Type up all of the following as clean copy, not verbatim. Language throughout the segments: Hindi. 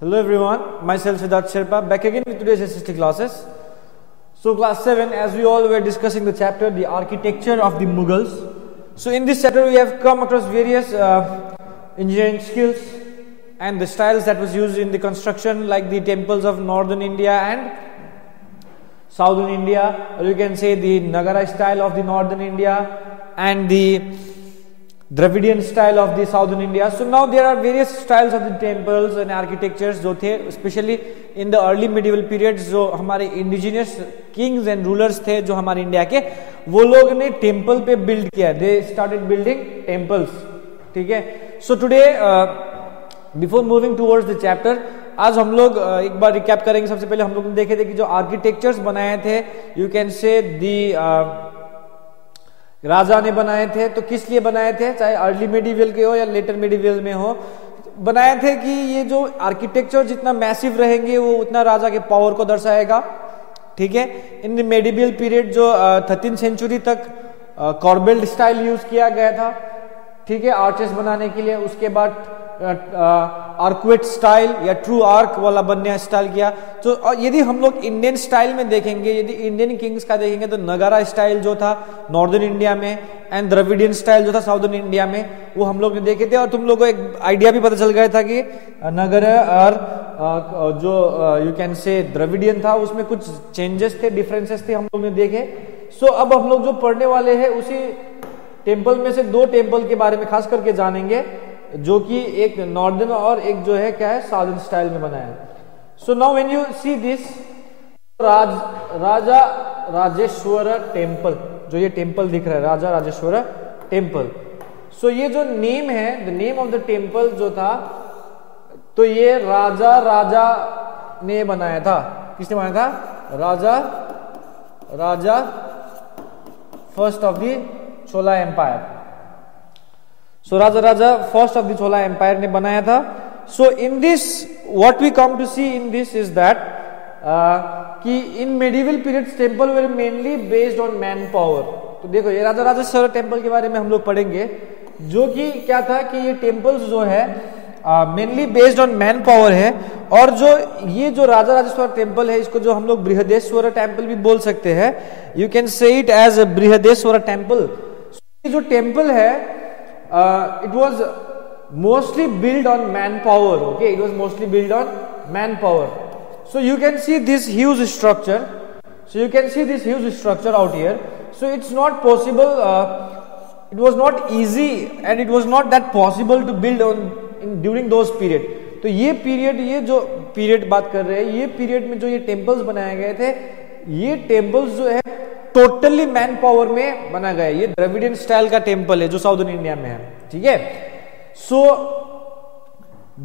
Hello everyone, myself Siddharth Sherpa, back again with today's SST classes. So class 7, as we all were discussing the chapter, the architecture of the Mughals. So in this chapter we have come across various engineering skills and the styles that was used in the construction, like the temples of northern India and southern India, or you can say the Nagara style of the northern India and the Dravidian style of the southern India. So now there are various styles of the temples and architectures जो थे, especially in the early medieval periods, जो हमारे indigenous kings and rulers थे जो हमारे इंडिया के, वो लोग ने टेम्पल पे बिल्ड किया. They started building temples. ठीक है. So today before moving towards the chapter, आज हम लोग एक बार रिकैप करेंगे. सबसे पहले हम लोग ने देखे थे कि जो आर्किटेक्चर्स बनाए थे, यू कैन से दी राजा ने बनाए थे. तो किस लिए बनाए थे, चाहे अर्ली मेडिवल के हो या लेटर मेडिवल में हो, बनाए थे कि ये जो आर्किटेक्चर जितना मैसिव रहेंगे वो उतना राजा के पावर को दर्शाएगा. ठीक है. इन द मेडिवल पीरियड जो 13th सेंचुरी तक कॉर्बेल्ड स्टाइल यूज किया गया था. ठीक है, आर्चेस बनाने के लिए. उसके बाद आर्कवेट स्टाइल या ट्रू आर्क वाला बनने स्टाइल किया. तो यदि हम लोग इंडियन स्टाइल में देखेंगे, यदि इंडियन किंग्स का देखेंगे, तो नगारा स्टाइल जो था नॉर्दर्न इंडिया में एंड द्रविडियन स्टाइल जो था साउदर्न इंडिया में, वो हम लोग ने देखे थे. और तुम लोगों को एक आइडिया भी पता चल गया था कि नगर और जो यू कैन से द्रविडियन था उसमें कुछ चेंजेस थे, डिफरेंसेस थे, हम लोग ने देखे. सो अब हम लोग जो पढ़ने वाले हैं उसी टेम्पल में से दो टेम्पल के बारे में खास करके जानेंगे, जो कि एक नॉर्दर्न और एक जो है क्या है साउदर्न स्टाइल में बना है. So now when you see this Raja Rajeshwar temple, जो ये टेम्पल दिख रहा है राजा राजेश्वर टेम्पल. सो ये जो नेम है, the name of the temple जो था, तो ये राजा ने बनाया था. किसने बनाया था? Raja first of the Chola empire. So Raja first of the Chola empire ने बनाया था. So in this what we come to see in this is that कि in medieval periods temple were mainly based on man power. तो देखो ये राजा राजेश्वर टेम्पल के बारे में हम लोग पढ़ेंगे, जो कि क्या था कि ये टेम्पल्स जो है mainly based on man power है. और जो ये जो राजा राजेश्वर टेम्पल है, इसको जो हम लोग बृहदेश्वर टेम्पल भी बोल सकते हैं. You can say it as Brihadeshwar temple. ये जो टेम्पल है, it was mostly built on manpower. Okay, it was mostly built on manpower. So you can see this huge structure. Out here. So it's not possible. It was not easy and it was not that possible to build on during those period. तो ये पीरियड, ये जो पीरियड बात कर रहे हैं, ये पीरियड में जो ये टेम्पल्स बनाए गए थे, ये टेम्पल्स जो है टोटली मैन पावर में बना गया. ये द्रविडियन स्टाइल का टेम्पल है जो साउदर्न इंडिया में है. ठीक है. So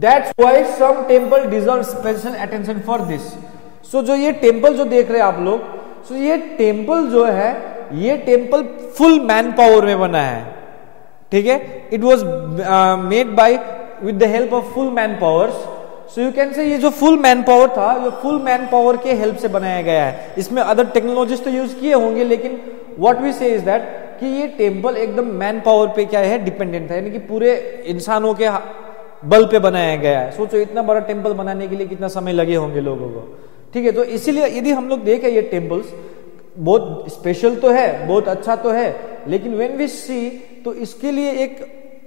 that's why some temple deserve special attention for this. So जो ये टेम्पल जो देख रहे हैं आप लोग, सो ये टेम्पल जो है, ये टेम्पल फुल मैन पावर में बना है. ठीक है. It was made by with the help of full man powers. So you can से ये जो फुल मैन पावर था, ये फुल मैन पावर के हेल्प से बनाया गया है. इसमें अदर टेक्नोलॉजीज तो यूज किए होंगे, लेकिन व्हाट वी से इज दैट कि ये टेम्पल एकदम मैन पावर पे क्या है डिपेंडेंट था, यानी कि पूरे इंसानों के बल पे बनाया गया है. सोचो इतना बड़ा टेम्पल बनाने के लिए कितना समय लगे होंगे लोगों को. ठीक है. तो इसीलिए यदि हम लोग देखें ये टेम्पल्स बहुत स्पेशल तो है, बहुत अच्छा तो है, लेकिन व्हेन वी सी तो इसके लिए एक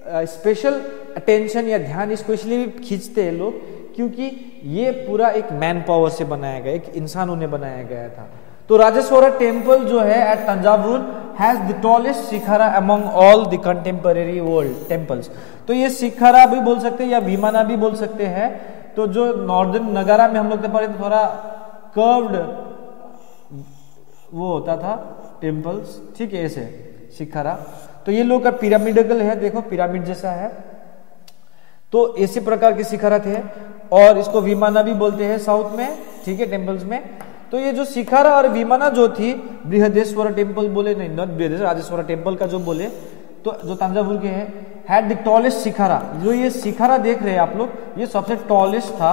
स्पेशल अटेंशन या ध्यान इसको इसलिए भी खींचते हैं लोग, क्योंकि ये पूरा एक मैन पावर से बनाया गया, एक इंसानों ने बनाया गया था. तो राजेश्वर टेम्पल जो है at Thanjavur has the tallest shikhara among all the contemporary world temples. तो ये शिखरा भी बोल सकते हैं या विमाना भी बोल सकते हैं. तो जो नॉर्दर्न नगारा में हम लोग पढ़े तो थोड़ा कर्व्ड वो होता था टेम्पल्स. ठीक है, ऐसे शिखरा. तो ये लोग का पिरामिडल है, देखो पिरामिड जैसा है. तो इसी प्रकार के शिखरा थे, और इसको विमाना भी बोलते हैं साउथ में. ठीक है, टेम्पल्स में. तो ये जो शिखरा और विमाना जो थी, बृहदेश्वर टेम्पल बोले, नहीं नॉट बृहदेश्वर, राजेश्वर टेम्पल का जो बोले, तो जो तंजावुर के है, हैड द टॉलेस्ट शिखरा. जो ये शिखरा देख रहे हैं आप लोग, ये सबसे टॉलेस्ट था,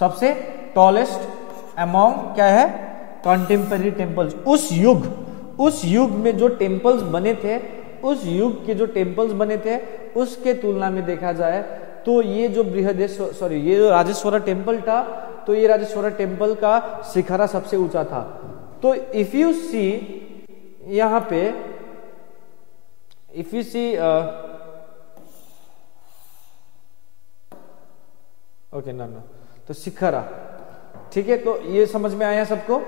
सबसे टॉलेस्ट अमॉन्ग क्या है कंटेम्पररी टेम्पल्स. उस युग में जो टेम्पल्स बने थे, उस युग के जो टेम्पल्स बने थे उसके तुलना में देखा जाए तो ये जो ये जो राजेश्वरा टेम्पल था, तो ये राजेश्वरा टेम्पल का शिखरा सबसे ऊंचा था। तो इफ यू सी यहां पे, इफ यू सी ओके ना, तो शिखरा, ठीक है, तो ये समझ में आया सबको,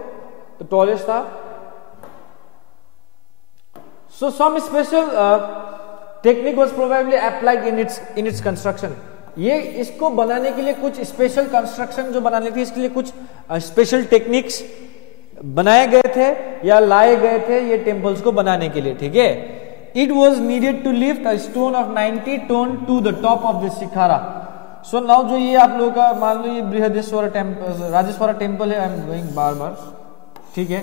तो टॉलेस्ट था। So some special technique was probably applied in its construction. ये इसको बनाने के लिए कुछ स्पेशल कंस्ट्रक्शन जो बनाने थी, इसके लिए कुछ स्पेशल टेक्निक्स बनाए गए थे या लाए गए थे ये टेम्पल्स को बनाने के लिए, ठीक है। It was needed to lift a stone of 90 ton to the top of the shikhara. So now जो ये आप लोगों का मान लो ये बृहदेश्वर टेम्पल, राजेश्वरा टेम्पल है, आई एम गोइंग बार, ठीक है।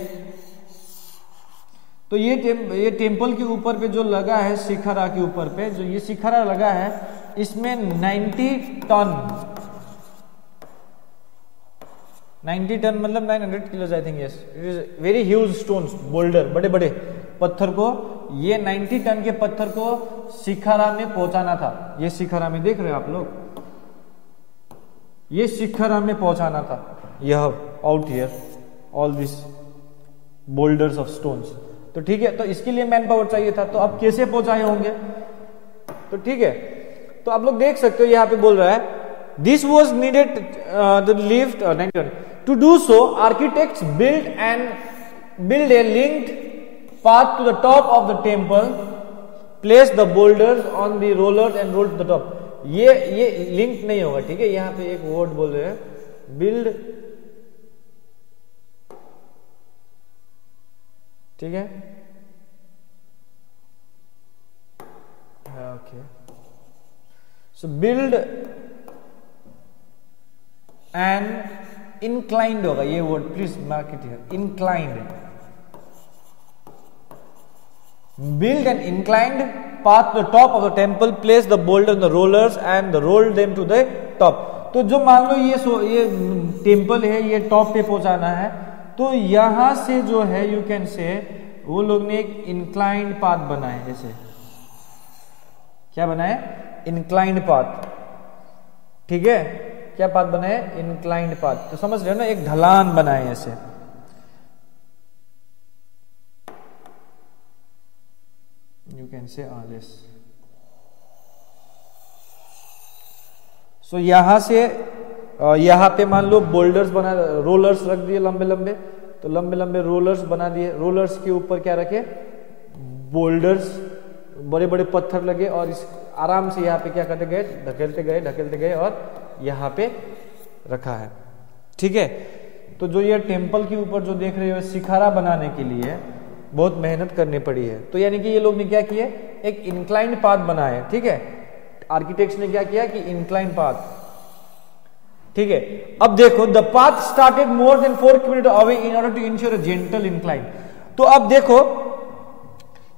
तो ये टेम्पल के ऊपर पे जो लगा है, शिखरा के ऊपर पे जो ये शिखरा लगा है, इसमें 90 टन मतलब 900 kilos I think, yes, it is very huge stones, boulder, बड़े बड़े पत्थर को, ये 90 टन के पत्थर को शिखरा में पहुंचाना था। ये शिखरा में देख रहे हो आप लोग, ये शिखरा में पहुंचाना था। यह out here all this boulders of stones, तो ठीक है। तो इसके लिए मैन पावर चाहिए था, तो अब कैसे पहुंचाए होंगे, तो ठीक है। तो आप लोग देख सकते हो यहाँ पे बोल रहा है, this was needed the lift 90 ton. To do so architects build a linked path to the top of the temple, place the boulders on the rollers and roll to the top। ये लिंक नहीं होगा, ठीक है। यहाँ पे एक वर्ड बोल रहे हैं, बिल्ड, ठीक है, okay. So build and inclined होगा ये word, please mark it here, inclined. Build an inclined path to the top of the temple, place the boulder on the rollers and roll them to the top। तो जो मान लो ये टेम्पल है, ये टॉप पे पहुंचाना है, तो यहां से जो है यू कैन से वो लोग ने एक इंक्लाइंड पाथ बनाए, ऐसे क्या बनाए, इंक्लाइंड पाथ, ठीक है। क्या पाथ बनाए, इंक्लाइंड पाथ, तो समझ रहे हो ना, एक ढलान बनाए ऐसे। You can say this। सो यहां से यहां पे मान लो बोल्डर्स बना, रोलर्स रख दिए लंबे लंबे, तो लंबे लंबे रोलर्स बना दिए। रोलर्स के ऊपर क्या रखे, बोल्डर्स, बड़े बड़े पत्थर लगे, और इस आराम से यहाँ पे क्या करते गए, ढकेलते गए और यहाँ पे रखा है, ठीक है। तो जो ये टेम्पल के ऊपर जो देख रहे हो, शिखरा बनाने के लिए बहुत मेहनत करनी पड़ी है। तो यानी कि ये लोग ने क्या किए, एक इंक्लाइंड पाथ बनाए, ठीक है। आर्किटेक्ट्स ने क्या किया कि इंक्लाइंड पाथ, ठीक है। अब देखो, the path started more than 4 kilometer away in order to ensure a gentle incline. तो अब देखो,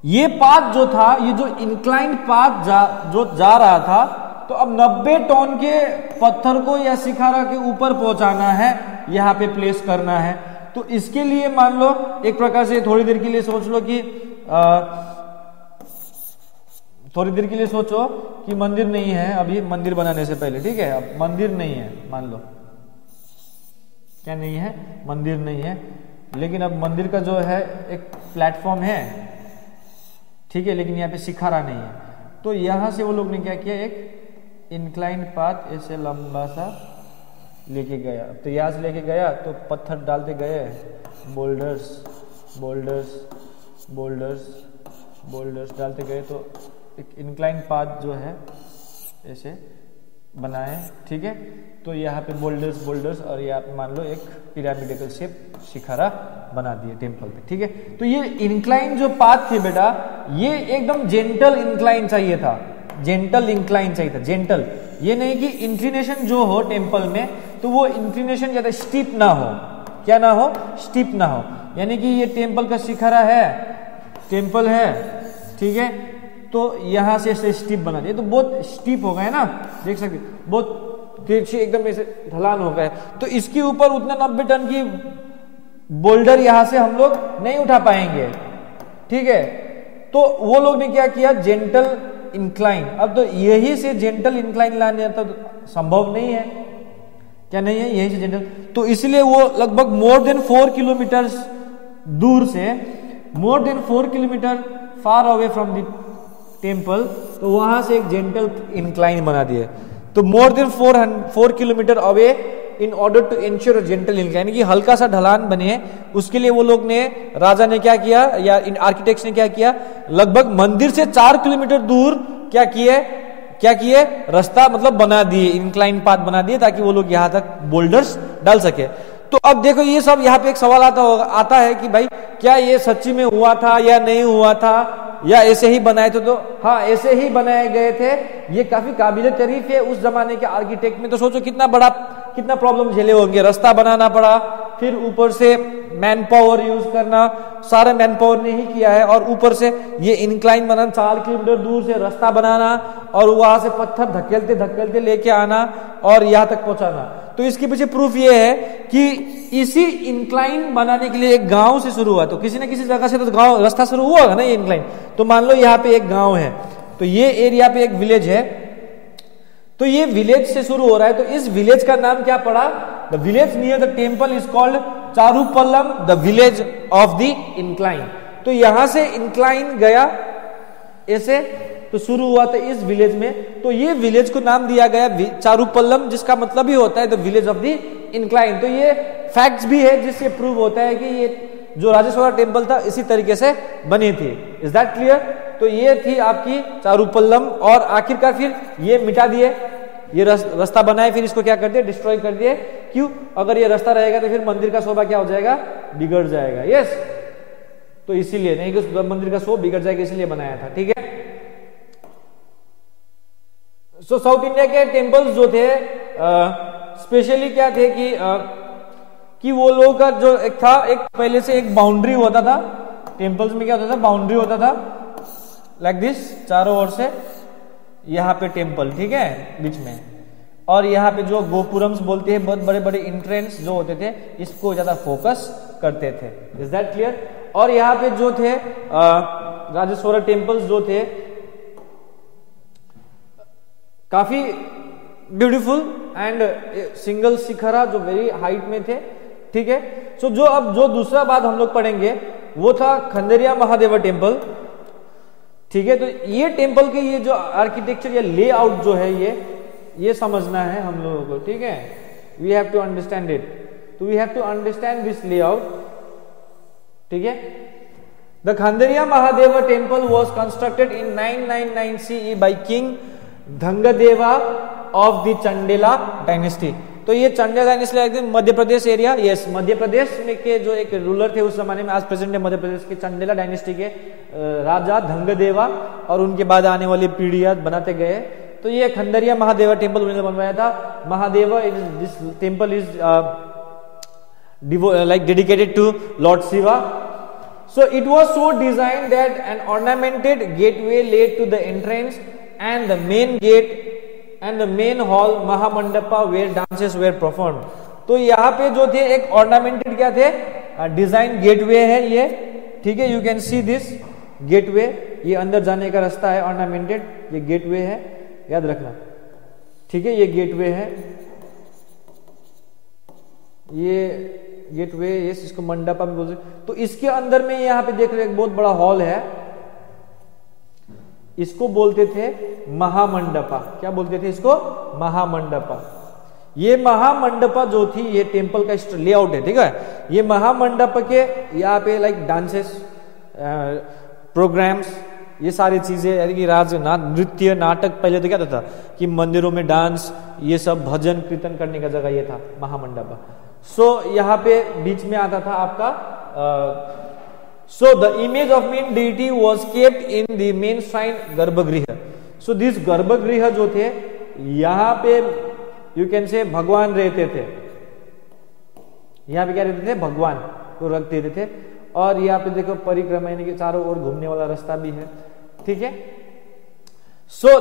ये पाथ जो था, ये जो इंक्लाइंड पाथ जो जा रहा था, तो अब 90 टन के पत्थर को या शिखरा के ऊपर पहुंचाना है, यहां पे प्लेस करना है। तो इसके लिए मान लो एक प्रकार से थोड़ी देर के लिए सोच लो कि थोड़ी देर के लिए सोचो कि मंदिर नहीं है अभी, मंदिर बनाने से पहले, ठीक है। अब मंदिर नहीं है, मान लो क्या नहीं है, मंदिर नहीं है, लेकिन अब मंदिर का जो है एक प्लेटफॉर्म है, ठीक है, लेकिन यहाँ पे शिखरा नहीं है। तो यहां से वो लोग ने क्या किया, एक इंक्लाइंड पाथ ऐसे लंबा सा लेके गया। तो यहाँ से लेके गया तो पत्थर डालते गए, बोल्डर्स बोल्डर्स बोल्डर्स बोल्डर्स डालते गए, तो एक इंक्लाइन पाथ जो है ऐसे बनाए, ठीक है। तो यहाँ पे बोल्डर्स बोल्डर्स और यहाँ पे मान लो एक पिरामिडिकल शेप शिखरा बना दिए टेम्पल पे, ठीक है। तो ये इंक्लाइन जो पाथ थे बेटा, ये एकदम जेंटल इंक्लाइन चाहिए था, जेंटल इंक्लाइन चाहिए था, जेंटल। ये नहीं कि इंक्लिनेशन जो हो टेम्पल में, तो वो इंक्लिनेशन ज्यादा स्टीप ना हो, क्या ना हो, स्टीप ना हो। यानी कि ये टेम्पल का शिखरा है, टेम्पल है, ठीक है, तो यहां से ऐसे स्टीप बना दिए, तो बहुत स्टीप हो गए ना, देख सकते बहुत तिरछी एकदम ऐसे ढलान हो गए। तो इसके ऊपर उतना 90 टन की बोल्डर यहां से हम लोग नहीं उठा पाएंगे, ठीक है। तो वो लोग ने क्या किया, जेंटल इंक्लाइन। अब तो यही से जेंटल इंक्लाइन लाने तो संभव नहीं है, क्या नहीं है, यही से जेंटल, तो इसलिए वो लगभग मोर देन 4 किलोमीटर दूर से, more than 4 kilometer far away from the temple, तो वहां से एक जेंटल इंक्लाइन बना दिए। तो more than 4 kilometer away in order to ensure gentle incline, कि हल्का सा ढलान बने, उसके लिए वो लोग ने, राजा ने क्या किया या इन आर्किटेक्ट्स ने क्या किया, लगभग मंदिर से 4 किलोमीटर दूर क्या किए रास्ता मतलब बना दिए, इंक्लाइन पाथ बना दिए, ताकि वो लोग यहाँ तक बोल्डर्स डाल सके। तो अब देखो ये सब यहाँ पे एक सवाल आता है कि भाई क्या ये सच्ची में हुआ था या नहीं हुआ था, या ऐसे ही बनाए थे? तो हाँ, ऐसे ही बनाए गए थे। ये काफी काबिल तारीफ है उस जमाने के आर्किटेक्ट में। तो सोचो कितना प्रॉब्लम झेले होंगे, रास्ता बनाना पड़ा, फिर ऊपर से मैन पावर यूज करना, सारा मैन पावर ने ही किया है, और ऊपर से ये इंक्लाइन बनाना, 4 किलोमीटर दूर से रास्ता बनाना, और वहां से पत्थर धकेलते लेके आना और यहाँ तक पहुंचाना। तो इसके पीछे प्रूफ ये है कि इसी इंक्लाइन बनाने के लिए एक गांव से शुरू हुआ। तो किसी न किसी जगह से तो गांव रास्ता शुरू हुआ ना ये इंक्लाइन। तो मान लो यहाँ पे एक गांव है, तो ये एरिया पे एक विलेज है, तो ये विलेज से शुरू हो रहा है। तो इस विलेज का नाम क्या पड़ा? The village near the temple is called Charupallam, the village of the incline. तो यहां से इंक्लाइन गया ऐसे, तो शुरू हुआ था इस विलेज में, तो ये विलेज को नाम दिया गया चारूपल्लम, जिसका मतलब ही होता है the village of the incline. तो ये फैक्ट्स भी है जिससे प्रूव होता है कि ये जो राजेश्वरा टेम्पल था इसी तरीके से बनी थी। Is that clear? तो ये थी आपकी चारूपल्लम, और आखिरकार फिर ये मिटा दिए, ये रास्ता बनाए, फिर इसको क्या कर दिए, डिस्ट्रॉय कर दिए। क्यों? अगर ये रास्ता रहेगा तो फिर मंदिर का शोभा क्या हो जाएगा, बिगड़ जाएगा। यस, तो इसीलिए नहीं कि मंदिर का शोभा बिगड़ जाएगा, इसीलिए बनाया था। ठीक है। सो साउथ इंडिया के टेम्पल्स जो थे स्पेशली क्या थे कि वो लोगों का जो एक था, एक पहले से एक बाउंड्री होता था टेम्पल्स में, क्या होता था, बाउंड्री होता था लाइक दिस, चारों ओर से यहाँ पे टेम्पल, ठीक है, बीच में, और यहाँ पे जो गोपुरम्स बोलते हैं, बहुत बड़े बड़े इंट्रेंस जो होते थे, इसको ज्यादा फोकस करते थे। Is that clear? और यहाँ पे जो थे राजेश्वरा टेम्पल्स जो थे काफी ब्यूटीफुल एंड सिंगल शिखरा जो वेरी हाइट में थे। ठीक है। सो जो दूसरा बात हम लोग पढ़ेंगे वो था खंडेरिया महादेवा टेम्पल। ठीक है। तो ये टेम्पल के ये जो आर्किटेक्चर या लेआउट जो है ये समझना है हम लोगों को। ठीक है। We have to understand it. तो we have to understand this layout. ठीक है। The Khandariya Mahadeva temple was constructed in 999 CE by king Dhangadeva of the Chandela dynasty. तो ये Chandela dynasty Madhya Pradesh area, yes, Madhya Pradesh में के जो एक रूलर थे उस जमाने में, आज प्रेजेंट है मध्य प्रदेश के चंडेला डायनेस्टी के राजा धंगदेवा, और उनके बाद आने वाली पीढ़ियां बनाते गए। तो ये खंडेरिया महादेवा टेम्पल उन्होंने बनवाया था। Mahadeva this temple is like dedicated to Lord Shiva. So it was so designed that an ornamented gateway led to the entrance and the main gate and the main hall Mahamandapa where dances were performed. तो यहाँ पे जो थे एक ornamented क्या थे, डिजाइन गेटवे है ये। ठीक है। You can see this gateway, ये अंदर जाने का रास्ता है, ornamented, ये गेटवे है, याद रखना। ठीक है। ये गेटवे है, ये गेटवे, यस, इसको मंडपा भी बोलते। तो इसके अंदर में यहाँ पे देख रहे एक बहुत बड़ा हॉल है, इसको बोलते थे महामंडपा। क्या बोलते थे इसको? महामंडपा। ये महामंडपा जो थी ये टेम्पल का लेआउट है। ठीक है। ये महामंडप के यहाँ पे लाइक डांसेस, प्रोग्राम्स, ये सारी चीजें, यानी कि नृत्य, नाटक, पहले तो क्या था कि मंदिरों में डांस, ये सब भजन कीर्तन करने का जगह ये था महामंडपा। सो यहाँ पे बीच में आता था आपका so the image of main deity was kept in the main shrine garbhagriha. So this गर्भगृह जो थे यहाँ पे यू कैन से भगवान रहते थे। यहाँ पे क्या रहते थे? भगवान को रख देते थे। और यहाँ पे देखो परिक्रमा, यानी कि चारों ओर घूमने वाला रास्ता भी है। ठीक है। सो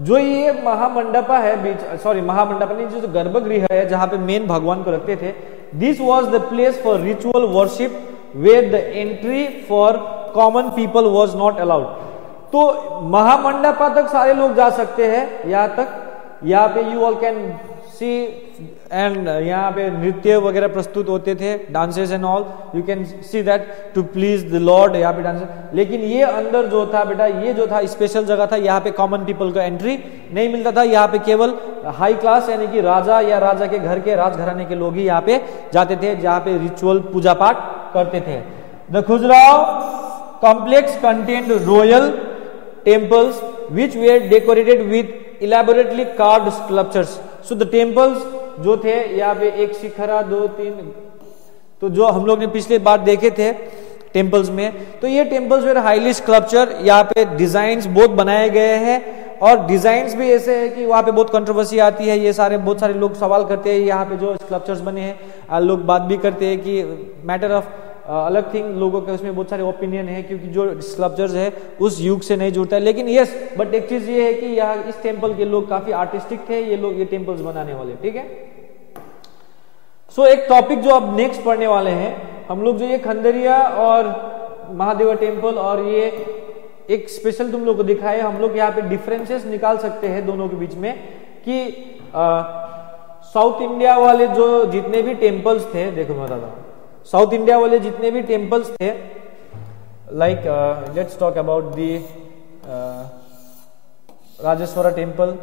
जो ये महामंडपा है महामंडपा नहीं, जो गर्भगृह है जहां पे मेन भगवान को रखते थे, this was the place for ritual worship where the entry for common people was not allowed. तो महामंडपा तक सारे लोग जा सकते हैं, यहाँ तक। यहाँ पे you all can see and यहाँ पे नृत्य वगैरह प्रस्तुत होते थे, dances and all, you can see that to please the lord, यहाँ पे डांस। लेकिन ये अंदर जो था बेटा, ये जो था स्पेशल जगह था, यहाँ पे कॉमन पीपल को एंट्री नहीं मिलता था। यहाँ पे केवल हाई क्लास यानी कि राजा या राजा के घर के राजघराने के लोग ही यहाँ पे जाते थे, जहाँ पे रिचुअल पूजा पाठ करते थे। The Khajuraho complex contained royal temples which where decorated with elaborately carved sculptures. So the temples जो थे यहाँ पे एक शिखरा, 2, 3, तो जो हम लोग ने पिछले बार देखे थे टेम्पल्स में, तो ये टेम्पल्स वेर हाईली स्कल्पचर, यहाँ पे डिजाइन्स बहुत बनाए गए हैं। और डिजाइन्स भी ऐसे है कि वहाँ पे बहुत कंट्रोवर्सी आती है, ये सारे बहुत सारे लोग सवाल करते हैं यहाँ पे जो स्कल्पचर्स बने हैं। लोग बात भी करते हैं कि मैटर ऑफ अलग थिंग, लोगों के उसमें बहुत सारे ओपिनियन है, क्योंकि जो स्कल्पचर्स है उस युग से नहीं जुड़ता है। लेकिन यस, बट एक चीज ये है कि यहाँ इस टेम्पल के लोग काफी आर्टिस्टिक थे, ये लोग ये टेम्पल्स बनाने वाले, ठीक है। सो एक टॉपिक जो अब नेक्स्ट पढ़ने वाले हैं हम लोग, जो ये खंडरिया और महादेवा टेम्पल, और ये एक स्पेशल तुम लोग को दिखाए, हम लोग यहाँ पे डिफरेंसेस निकाल सकते हैं दोनों के बीच में कि साउथ इंडिया वाले जो जितने भी टेम्पल्स थे, देखो मैं बताता हूँ, साउथ इंडिया वाले जितने भी टेम्पल्स थे, like let's talk about the Rajeshwara temple,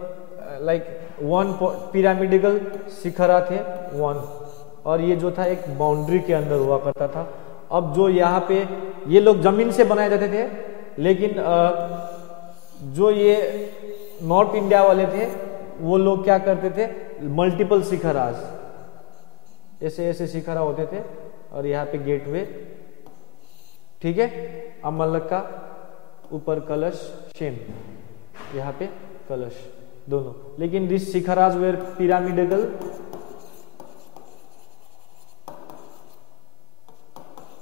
like 1 pyramidical shikhara थे 1, और ये जो था एक बाउंड्री के अंदर हुआ करता था। अब जो यहाँ पे ये लोग जमीन से बनाए जाते थे, लेकिन जो ये नॉर्थ इंडिया वाले थे वो लोग क्या करते थे, मल्टीपल शिखराज, ऐसे ऐसे शिखरा होते थे, और यहाँ पे गेटवे, ठीक है, अमलका, ऊपर कलश, शेम, यहाँ पे कलश दोनों। लेकिन this shikharas were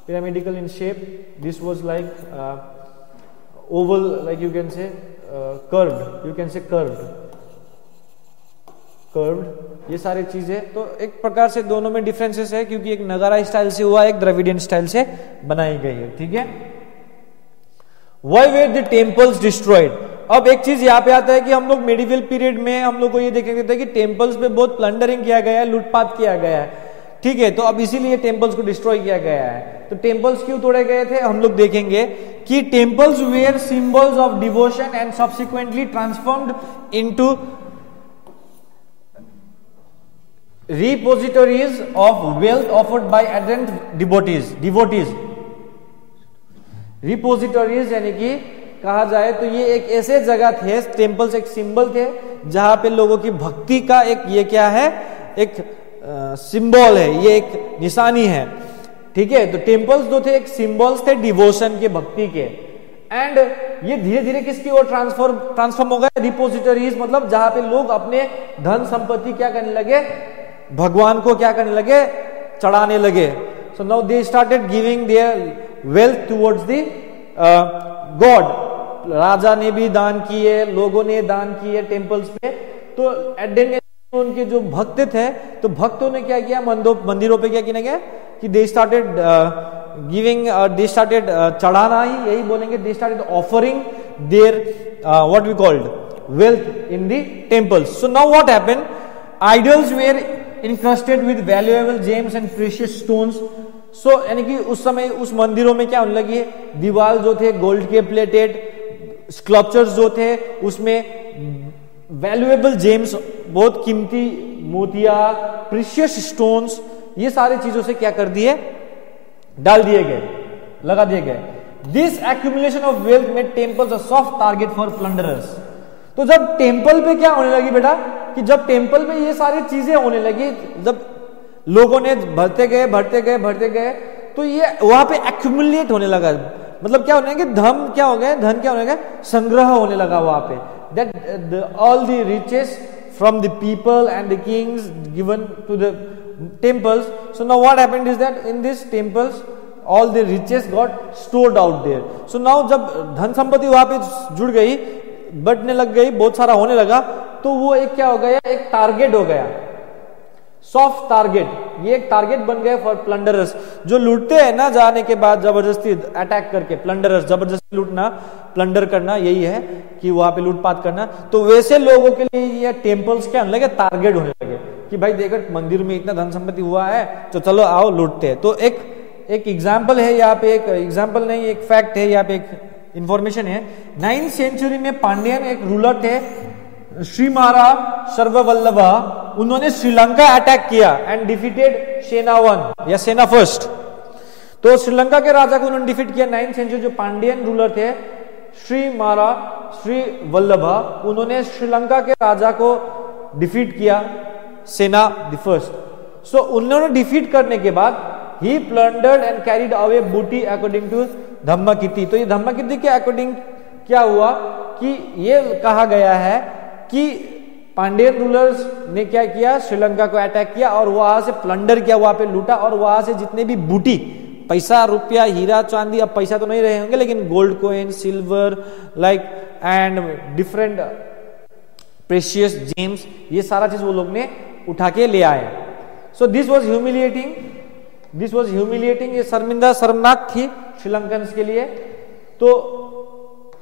pyramidal in shape. This was like oval, like you can say curved, you can say curved, ये सारी चीजें। तो एक प्रकार से दोनों में डिफरेंसेस है, क्योंकि एक नगारा स्टाइल से हुआ, एक द्रविडियन स्टाइल से बनाई गई है, ठीक है। Why were the temples destroyed? अब एक चीज यहाँ पे आता है कि हम लोग मेडिवल पीरियड में हम लोग को ये देखने देते हैं कि टेम्पल्स पे बहुत प्लंडरिंग किया गया है, लूटपाट किया गया है, ठीक है। तो अब इसीलिए टेम्पल्स को डिस्ट्रॉय किया गया है। तो टेम्पल्स क्यों तोड़े गए थे, हम लोग देखेंगे कि temples were symbols of devotion and subsequently transformed into repositories of wealth offered by ardent devotees. Repositories यानी कि कहा जाए तो ये एक ऐसे जगह थे, टेम्पल्स एक सिंबल थे जहां पे लोगों की भक्ति का एक, ये क्या है, एक सिंबल है, ये एक निशानी है, ठीक है। तो टेम्पल्स जो थे एक सिंबल्स थे डिवोशन के, भक्ति के। एंड ये धीरे धीरे किसकी ओर ट्रांसफॉर्म हो गया, रिपोजिटरीज, मतलब जहां पे लोग अपने धन संपत्ति क्या करने लगे, भगवान को क्या करने लगे, चढ़ाने लगे। So now they started giving their wealth towards the god. राजा ने भी दान किए, लोगों ने दान किए टेम्पल्स पे। तो एट द एंड उनके जो भक्त थे, तो भक्तों ने क्या किया, मंदिरों पे क्या किया गया कि they started giving, they started चढ़ाना ही यही बोलेंगे, they started offering there what we called wealth in the temples. So now what happened, idols were encrusted with valuable gems and precious stones. So यानी कि उस समय उस मंदिरों में क्या होने लगी, दीवार जो थे गोल्ड के प्लेटेड, स्कल्पचर्स जो थे उसमें वैल्यूएबल जेम्स, बहुत कीमती मोतिया, प्रीशियस स्टोन्स, ये सारे चीजों से क्या कर दिए, डाल दिए गए, लगा दिए गए। This accumulation of wealth made temples a soft target for plunderers. तो जब टेम्पल पे क्या होने लगी बेटा, कि जब टेम्पल में ये सारी चीजें होने लगी, जब लोगों ने भरते गए, तो ये वहां पे एक्यूमुलेट होने लगा, मतलब क्या होने लगा, धन क्या होने लगा, संग्रह होने लगा वहां पे। that all the riches from the people and the kings given to the temples. So now what happened is that in these temples all the riches got stored out there. So now जब धन संपत्ति वहां पे जुड़ गई, बढ़ने लग गई, बहुत सारा होने लगा, तो वो एक क्या हो गया, एक टारगेट हो गया, सॉफ्ट टारगेट। ये एक टारगेट बन गया फॉर प्लंडरर्स, जो लूटते हैं ना, जाने के बाद जबरदस्ती अटैक करके, प्लंडरर्स जबरदस्ती लूटना, प्लंडर करना, यही है कि वहां पे लूटपाट करना। तो वैसे लोगों के लिए ये टेम्पल्स क्या होने लगे, टारगेट होने लगे कि भाई देखो मंदिर में इतना धन संपत्ति हुआ है तो चलो आओ लूटते हैं। तो एक एग्जाम्पल है यहाँ पे, एक एग्जाम्पल नहीं एक फैक्ट है यहाँ पे, एक इंफॉर्मेशन है। 9th सेंचुरी में पांड्यन एक रूलर थे श्रीमारा सर्ववल्लभा, उन्होंने श्रीलंका अटैक किया एंड डिफीटेड सेना 1 या सेना फर्स्ट। तो श्रीलंका के राजा को उन्होंने डिफीट किया 9th सेंचुरी। जो पांड्यन रूलर थे श्रीमारा श्रीवल्लभा, उन्होंने श्रीलंका के राजा को डिफीट किया, सेना द फर्स्ट। सो उन्होंने डिफीट करने के बाद ही प्लंडर्ड एंड कैरिड अवे बूटी अकॉर्डिंग टू धम्मकित्ती। तो ये धम्मकित्ती के अकॉर्डिंग क्या हुआ कि ये कहा गया है कि पांड्यन रूलर्स ने क्या किया, श्रीलंका को अटैक किया और वहां से प्लंडर किया, वहां पे लूटा और वहां से जितने भी बूटी, पैसा, रुपया, हीरा, चांदी, अब पैसा तो नहीं रहे होंगे लेकिन gold coin, silver like and different precious James, ये सारा चीज वो लोग ने उठा के ले आए। सो दिस वाज ह्यूमिलिएटिंग, ये शर्मिंदा शर्मनाक थी श्रीलंकन्स के लिए। तो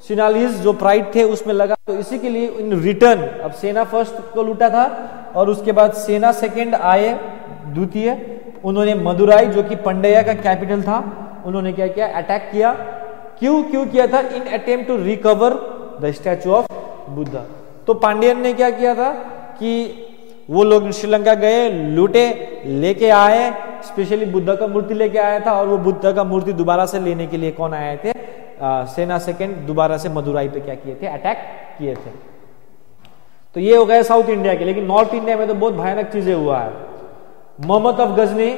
सिनालीज जो प्राइड थे उसमें लगा, तो इसी के लिए इन रिटर्न अब सेना फर्स्ट को लूटा था और उसके बाद सेना सेकंड आए द्वितीय, उन्होंने मदुराई जो कि पंड्या का कैपिटल था, उन्होंने क्या किया, अटैक किया। क्यों किया था, in attempt to recover the statue of Buddha. तो पांड्यन ने क्या किया था कि वो लोग श्रीलंका गए, लूटे, लेके आए, स्पेशली बुद्धा का मूर्ति लेके आया था और वो बुद्धा का मूर्ति दोबारा से लेने के लिए कौन आए थे, सेना सेकंड दोबारा से मदुराई पे क्या किए थे, अटैक किए थे। तो ये हो गया साउथ इंडिया के, लेकिन नॉर्थ इंडिया में तो बहुत भयानक चीजें हुआ है। Mohammad of Ghazni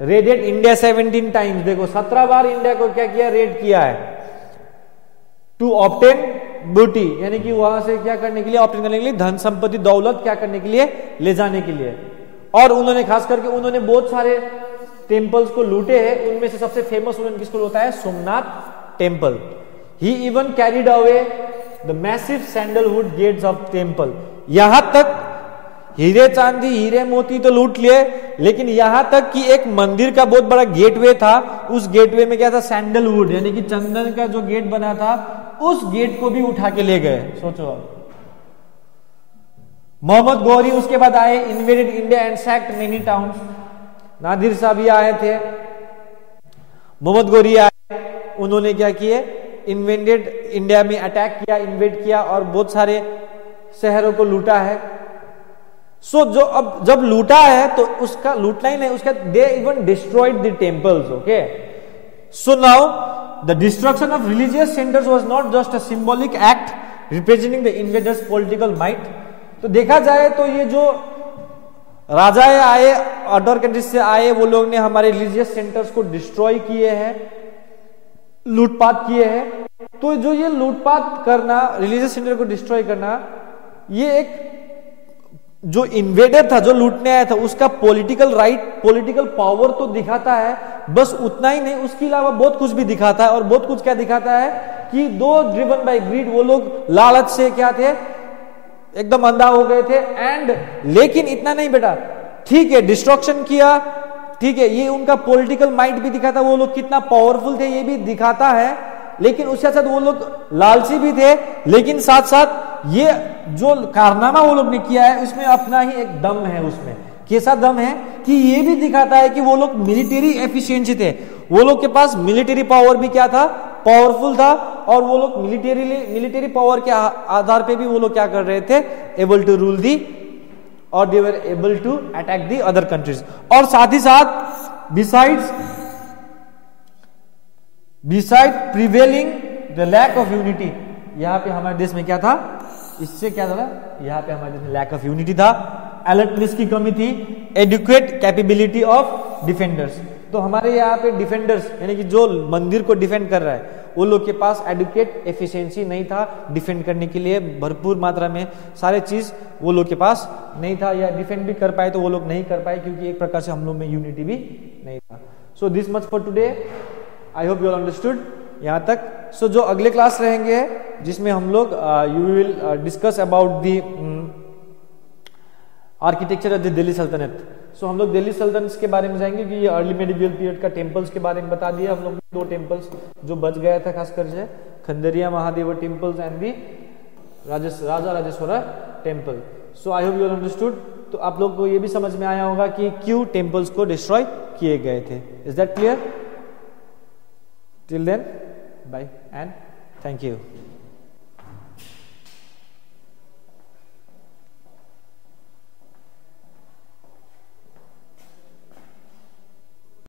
raided India 17 times, देखो 17 बार इंडिया को क्या किया, रेड किया है टू ऑब्टेन बूटी, यानी कि वहां से क्या करने के लिए, ऑब्टेन करने के लिए, धन संपत्ति दौलत क्या करने के लिए, ले जाने के लिए। और उन्होंने खास करके उन्होंने बहुत सारे टेम्पल्स को लूटे हैं, उनमें से सबसे फेमस उन्होंने किसको होता है, Somnath temple. He even carried away the massive sandalwood gates of temple, यहां तक हीरे चांदी हीरे मोती तो लूट लिए, लेकिन यहां तक कि एक मंदिर का बहुत बड़ा गेटवे था, उस गेटवे में क्या था, सैंडलवुड यानी कि चंदन का जो गेट बना था, उस गेट को भी उठा के ले गए। सोचो आप। मोहम्मद गौरी उसके बाद आए, invaded India and sacked many towns. Nadir Shah भी आए थे, मोहम्मद गौरी आए, उन्होंने क्या किए, इन्वेडेड इंडिया में अटैक किया, इन्वेड किया और बहुत सारे शहरों को लूटा है। सो जो अब जब लूटा है तो उसका लूटना ही नहीं, उसका they even destroyed the temples. Okay, so now the destruction of religious centres was not just a symbolic act representing the invaders political might. तो देखा जाए तो ये जो राजा आए, अदर कंट्रीज से आए, वो लोग ने हमारे रिलीजियस सेंटर्स को डिस्ट्रॉय किए हैं, लूटपाट किए हैं। तो जो ये लूटपाट करना, रिलीजियस सेंटर को डिस्ट्रॉय करना, ये एक जो इन्वेडर था, जो लूटने आया था, उसका पॉलिटिकल राइट, पॉलिटिकल पावर तो दिखाता है, बस उतना ही नहीं, उसके अलावा बहुत कुछ भी दिखाता है। और बहुत कुछ क्या दिखाता है कि दो ड्रिवन बाय ग्रीड, वो लोग लालच से क्या थे, एकदम अंधा हो गए थे। एंड लेकिन इतना नहीं बेटा, ठीक है डिस्ट्रक्शन किया, ठीक है, ये उनका पॉलिटिकल माइंड भी दिखाता, वो लोग कितना पावरफुल थे ये भी दिखाता है। लेकिन उसके साथ वो लोग लालची भी थे, लेकिन साथ साथ ये जो कारनामा वो लोग ने किया है उसमें अपना ही एक दम है। उसमें कैसा दम है कि ये भी दिखाता है कि वो लोग मिलिट्री एफिशिएंसी थे, वो लोग के पास मिलिट्री पावर भी क्या था, पावरफुल था। और वो लोग मिलिट्री पावर के आधार पे भी वो लोग क्या कर रहे थे, एबल टू रूल दी, और they were able to attack the other countries. और साथ ही साथ beside prevailing the lack of unity, यहां पे हमारे देश में क्या था, इससे क्या था, यहां पे हमारे देश में लैक ऑफ यूनिटी था, अलर्टनेस की कमी थी, एडुकेट कैपेबिलिटी ऑफ डिफेंडर्स। तो हमारे यहाँ पे डिफेंडर्स यानी कि जो मंदिर को डिफेंड कर रहा है, वो लोग के पास एडुकेट एफिशिएंसी नहीं था, डिफेंड करने के लिए भरपूर मात्रा में सारे चीज वो लोग के पास नहीं था, या डिफेंड भी कर पाए तो वो लोग नहीं कर पाए, क्योंकि एक प्रकार से हम लोग में यूनिटी भी नहीं था। So this much for today, I hope you all understood यहाँ तक। सो जो अगले क्लास रहेंगे जिसमें हम लोग you will discuss about the architecture of the Delhi सल्तनत। सो हम लोग दिल्ली सल्तनत के बारे में जाएंगे कि ये अर्ली मेडिवल पीरियड का टेम्पल्स के बारे में बता दिया हम लोग, 2 टेम्पल्स जो बच गया था खासकर से, Khandariya Mahadeva temples and the Raja Rajeshwara temple. So I hope you all understood. तो आप लोग को ये भी समझ में आया होगा कि क्यों टेम्पल्स को डिस्ट्रॉय किए गए थे. Is that clear? Till then, bye and thank you.